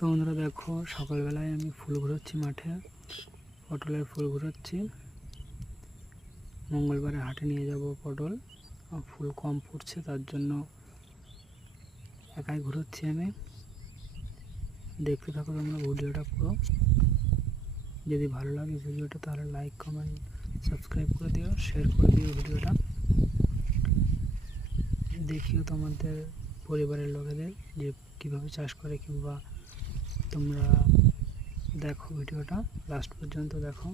তো বন্ধুরা দেখো, সকালবেলায় আমি ফুল ঘুরোচ্ছি মাঠে, পটলের ফুল ঘুরোচ্ছি। মঙ্গলবারে হাটে নিয়ে যাব পটল, ফুল কম ফুটছে তার জন্য একাই ঘুরোচ্ছি আমি। দেখতে থাকো তোমরা ভিডিওটা পুরো। যদি ভালো লাগে ভিডিওটা তাহলে লাইক কমেন্ট সাবস্ক্রাইব করে দিও, শেয়ার করে দিও ভিডিওটা। দেখিও তোমাদের পরিবারের লোকেদের যে কীভাবে চাষ করে, কিংবা তোমরা দেখো ভিডিওটা লাস্ট পর্যন্ত দেখো।